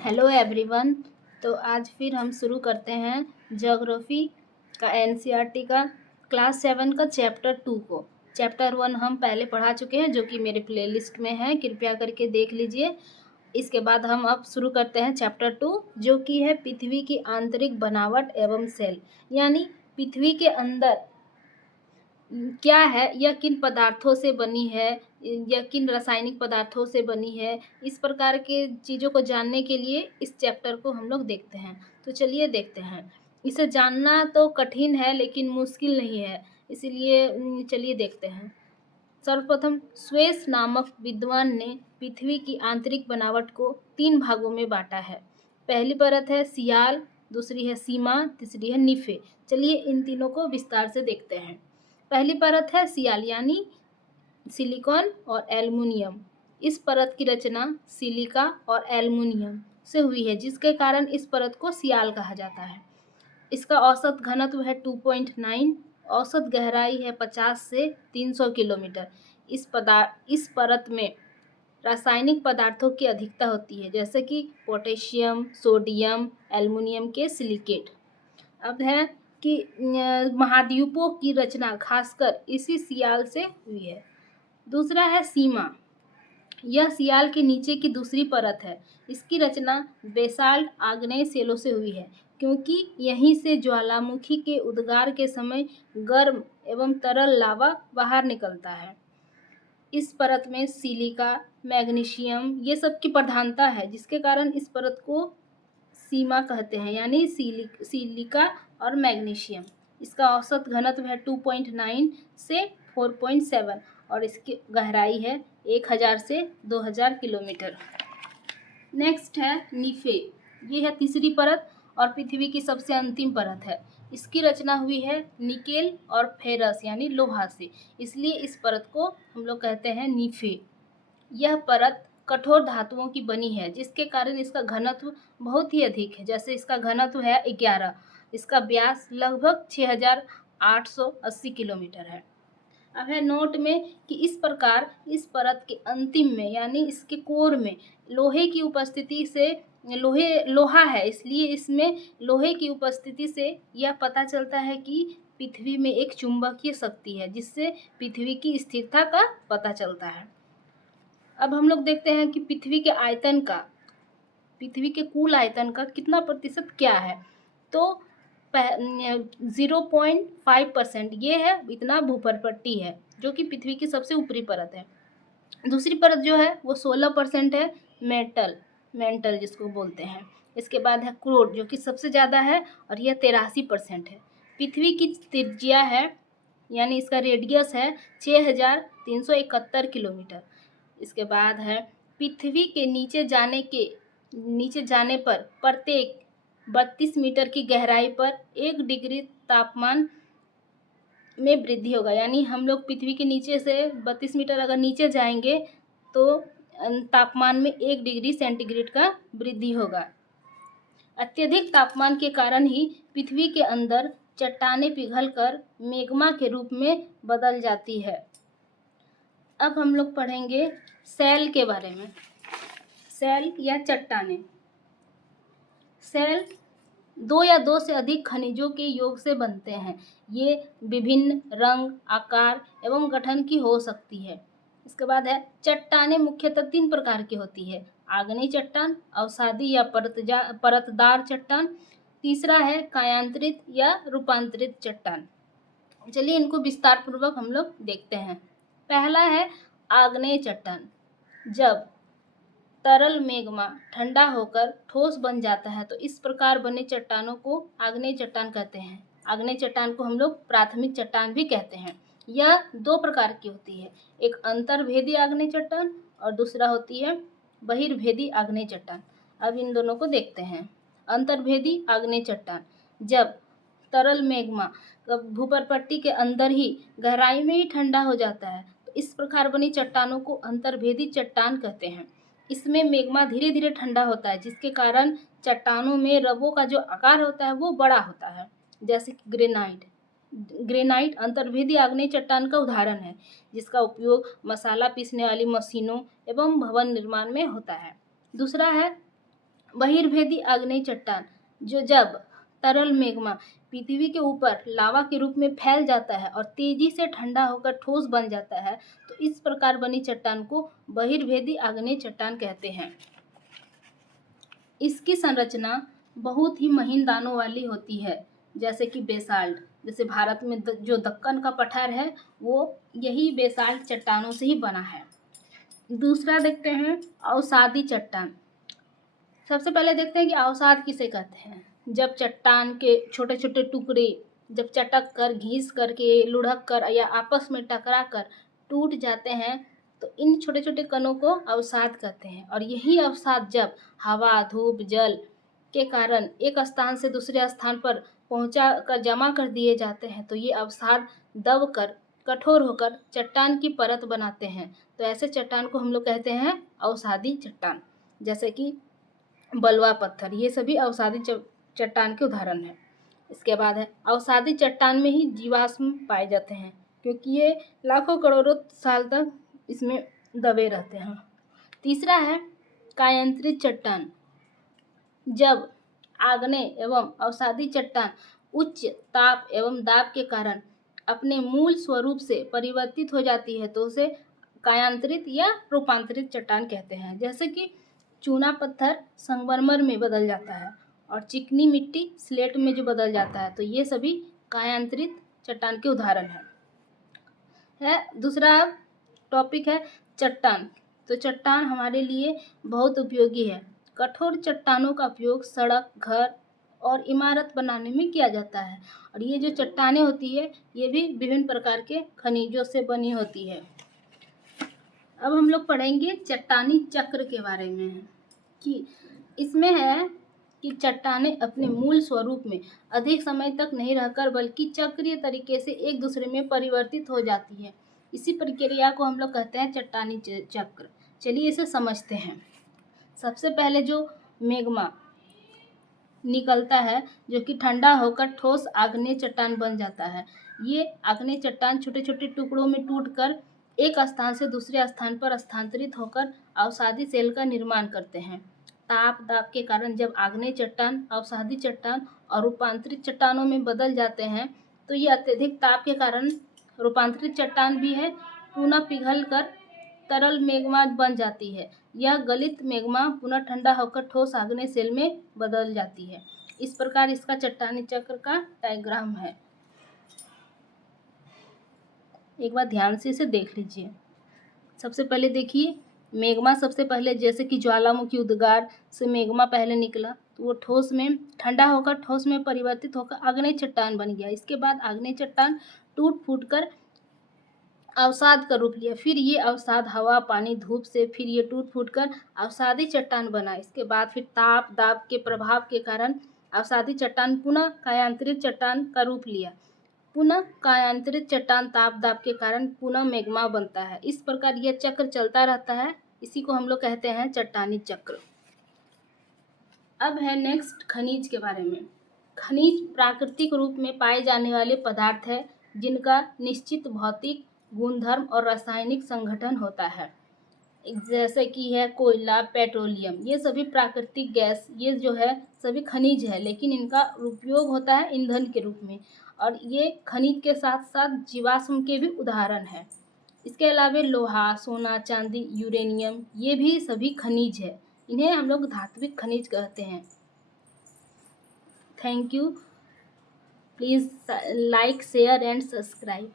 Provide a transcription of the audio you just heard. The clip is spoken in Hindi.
Hello everyone. तो आज फिर हम शुरू करते हैं ज्योग्राफी का एनसीईआरटी का क्लास 7 का चैप्टर 2 को। चैप्टर 1 हम पहले पढ़ा चुके हैं जो कि मेरे प्लेलिस्ट में है, कृपया करके देख लीजिए। इसके बाद हम अब शुरू करते हैं चैप्टर 2 जो कि है पृथ्वी की आंतरिक बनावट एवं सेल, यानी पृथ्वी के अंदर क्या है, यह किन पदार्थों से बनी है, या किन रासायनिक पदार्थों से बनी है। इस प्रकार के चीज़ों को जानने के लिए इस चैप्टर को हम लोग देखते हैं। तो चलिए देखते हैं। इसे जानना तो कठिन है लेकिन मुश्किल नहीं है, इसीलिए चलिए देखते हैं। सर्वप्रथम स्वेस नामक विद्वान ने पृथ्वी की आंतरिक बनावट को 3 भागों में बांटा है। पहली परत है सियाल, दूसरी है सीमा, तीसरी है निफे। चलिए इन तीनों को विस्तार से देखते हैं। पहली परत है सियाल यानी सिलिकॉन और एल्युमिनियम। इस परत की रचना सिलिका और एल्युमिनियम से हुई है, जिसके कारण इस परत को सियाल कहा जाता है। इसका औसत घनत्व है 2.9, औसत गहराई है 50 से 300 किलोमीटर। इस परत में रासायनिक पदार्थों की अधिकता होती है, जैसे कि पोटेशियम, सोडियम, एल्युमिनियम के सिलिकेट। अब है कि महाद्वीपों की रचना खासकर इसी सियाल से हुई है। दूसरा है सीमा। यह सियाल के नीचे की दूसरी परत है। इसकी रचना बेसाल्ट आग्नेय सेलों से हुई है, क्योंकि यहीं से ज्वालामुखी के उद्गार के समय गर्म एवं तरल लावा बाहर निकलता है। इस परत में सिलिका, मैग्नीशियम ये सब की प्रधानता है, जिसके कारण इस परत को सीमा कहते हैं, यानी सिलिका और मैग्नीशियम। इसका औसत घनत्व है 2.9 से 4.7 और इसकी गहराई है 1000 से 2000 किलोमीटर। नेक्स्ट है निफे। ये है तीसरी परत और पृथ्वी की सबसे अंतिम परत है। इसकी रचना हुई है निकेल और फेरस यानी लोहा से, इसलिए इस परत को हम लोग कहते हैं निफे। यह परत कठोर धातुओं की बनी है, जिसके कारण इसका घनत्व बहुत ही अधिक है। जैसे इसका घनत्व है 11, इसका व्यास लगभग 6880 किलोमीटर है। अब है नोट में कि इस प्रकार इस परत के अंतिम में यानी इसके कोर में लोहे की उपस्थिति से लोहा है, इसलिए इसमें लोहे की उपस्थिति से यह पता चलता है कि पृथ्वी में एक चुंबकीय शक्ति है, जिससे पृथ्वी की स्थिरता का पता चलता है। अब हम लोग देखते हैं कि पृथ्वी के कुल आयतन का कितना प्रतिशत क्या है। तो 0.5% ये है, इतना भूपर्पट्टी है जो कि पृथ्वी की सबसे ऊपरी परत है। दूसरी परत जो है वो 16% है, मेंटल जिसको बोलते हैं। इसके बाद है क्रोड जो कि सबसे ज़्यादा है और यह 83% है। पृथ्वी की त्रिज्या है यानी इसका रेडियस है 6371 किलोमीटर। इसके बाद है पृथ्वी के नीचे जाने पर प्रत्येक 32 मीटर की गहराई पर 1 डिग्री तापमान में वृद्धि होगा, यानी हम लोग पृथ्वी के नीचे से 32 मीटर अगर नीचे जाएंगे तो तापमान में 1 डिग्री सेंटीग्रेड का वृद्धि होगा। अत्यधिक तापमान के कारण ही पृथ्वी के अंदर चट्टानें पिघलकर मैग्मा के रूप में बदल जाती है। अब हम लोग पढ़ेंगे सेल के बारे में। सेल या चट्टानें। सेल 2 या 2 से अधिक खनिजों के योग से बनते हैं। ये विभिन्न रंग, आकार एवं गठन की हो सकती है। इसके बाद है चट्टानें मुख्यतः 3 प्रकार की होती है। आग्नेय चट्टान, अवसादी या परतदार चट्टान। तीसरा है कायांतरित या रूपांतरित चट्टान। चलिए इनको विस्तार पूर्वक हम लोग देखते हैं। पहला है आग्नेय चट्टान। जब तरल मैग्मा ठंडा होकर ठोस बन जाता है तो इस प्रकार बने चट्टानों को आग्नेय चट्टान कहते हैं। आग्नेय चट्टान को हम लोग प्राथमिक चट्टान भी कहते हैं। यह 2 प्रकार की होती है, एक अंतर्भेदी आग्नेय चट्टान और दूसरा होती है बहिर्भेदी आग्नेय चट्टान। अब इन दोनों को देखते हैं। अंतर्भेदी आग्नेय चट्टान। जब तरल मैग्मा भूपर्पट्टी के अंदर ही गहराई में ही ठंडा हो जाता है तो इस प्रकार बनी चट्टानों को अंतर्भेदी चट्टान कहते हैं। इसमें मैग्मा धीरे धीरे ठंडा होता है, जिसके कारण चट्टानों में रबों का जो आकार होता है वो बड़ा होता है, जैसे कि ग्रेनाइट अंतर्भेदी आग्नेय चट्टान का उदाहरण है, जिसका उपयोग मसाला पीसने वाली मशीनों एवं भवन निर्माण में होता है। दूसरा है बहिर्भेदी आग्नेय चट्टान, जो जब तरल मैग्मा पृथ्वी के ऊपर लावा के रूप में फैल जाता है और तेजी से ठंडा होकर ठोस बन जाता है, तो इस प्रकार बनी चट्टान को बहिर्भेदी आग्नेय चट्टान कहते हैं। इसकी संरचना बहुत ही महीन दानों वाली होती है, जैसे कि बेसाल्ट। जैसे भारत में जो दक्कन का पठार है वो यही बेसाल्ट चट्टानों से ही बना है। दूसरा देखते हैं अवसादी चट्टान। सबसे पहले देखते हैं कि अवसाद किसे कहते हैं। जब चट्टान के छोटे छोटे टुकड़े जब चटक कर, घिस करके, लुढ़क कर या आपस में टकरा कर टूट जाते हैं, तो इन छोटे छोटे कणों को अवसाद कहते हैं। और यही अवसाद जब हवा, धूप, जल के कारण एक स्थान से दूसरे स्थान पर पहुंचा कर जमा कर दिए जाते हैं, तो ये अवसाद दब कर कठोर होकर चट्टान की परत बनाते हैं। तो ऐसे चट्टान को हम लोग कहते हैं अवसादी चट्टान। जैसे कि बलुआ पत्थर, ये सभी अवसादी चट्टान के उदाहरण हैं। इसके बाद है अवसादी चट्टान में ही जीवाश्म पाए जाते हैं, क्योंकि ये लाखों करोड़ों साल तक इसमें दबे रहते हैं। तीसरा है कायांतरित चट्टान। जब आग्नेय एवं अवसादी चट्टान उच्च ताप एवं दाब के कारण अपने मूल स्वरूप से परिवर्तित हो जाती है, तो उसे कायांतरित या रूपांतरित चट्टान कहते हैं। जैसे कि चूना पत्थर संगमरमर में बदल जाता है और चिकनी मिट्टी स्लेट में जो बदल जाता है, तो ये सभी कायांतरित चट्टान के उदाहरण है। दूसरा टॉपिक है चट्टान। तो चट्टान हमारे लिए बहुत उपयोगी है। कठोर चट्टानों का उपयोग सड़क, घर और इमारत बनाने में किया जाता है। और ये जो चट्टानें होती है ये भी विभिन्न प्रकार के खनिजों से बनी होती है। अब हम लोग पढ़ेंगे चट्टानी चक्र के बारे में, कि इसमें है कि चट्टानें अपने मूल स्वरूप में अधिक समय तक नहीं रहकर बल्कि चक्रीय तरीके से एक दूसरे में परिवर्तित हो जाती है। इसी प्रक्रिया को हम लोग कहते हैं चट्टानी चक्र। चलिए इसे समझते हैं। सबसे पहले जो मैग्मा निकलता है, जो कि ठंडा होकर ठोस आग्नेय चट्टान बन जाता है। ये आग्नेय चट्टान छोटे छोटे टुकड़ों में टूटकर एक स्थान से दूसरे स्थान पर स्थानांतरित होकर अवसादी सेल का निर्माण करते हैं। ताप दाब के कारण जब आग्नेय चट्टान, अवसादी चट्टान और रूपांतरित चट्टानों में बदल जाते हैं, तो ये अत्यधिक ताप के कारण रूपांतरित चट्टान भी है पुनः पिघल कर तरल मैग्मा बन जाती है। यह गलित मैग्मा पुनः ठंडा होकर ठोस आग्नेय सेल में बदल जाती है। इस प्रकार इसका चट्टानी चक्र का डायग्राम है। एक बार ध्यान से इसे देख लीजिए। सबसे पहले देखिए, मैग्मा सबसे पहले जैसे कि ज्वालामुखी उद्गार से मैग्मा पहले निकला, तो वो ठोस में ठंडा होकर ठोस में परिवर्तित होकर आग्नेय चट्टान बन गया। इसके बाद आग्नेय चट्टान टूट फूट कर अवसाद का रूप लिया। फिर ये अवसाद हवा, पानी, धूप से फिर ये टूट फूट कर अवसादी चट्टान बना। इसके बाद फिर ताप दाब के प्रभाव के कारण अवसादी चट्टान पुनः कायांतरित चट्टान का रूप लिया। पुनः कायांतरित चट्टान ताप दाब के कारण पुनः मैग्मा बनता है। इस प्रकार यह चक्र चलता रहता है। इसी को हम लोग कहते हैं चट्टानी चक्र। अब है नेक्स्ट खनिज के बारे में। खनिज प्राकृतिक रूप में पाए जाने वाले पदार्थ है जिनका निश्चित भौतिक गुणधर्म और रासायनिक संगठन होता है। जैसे कि है कोयला, पेट्रोलियम, ये सभी प्राकृतिक गैस, ये जो है सभी खनिज है, लेकिन इनका उपयोग होता है ईंधन के रूप में। और ये खनिज के साथ साथ जीवाश्म के भी उदाहरण है। इसके अलावा लोहा, सोना, चांदी, यूरेनियम, ये भी सभी खनिज है। इन्हें हम लोग धात्विक खनिज कहते हैं। Thank you. Please like, share and subscribe.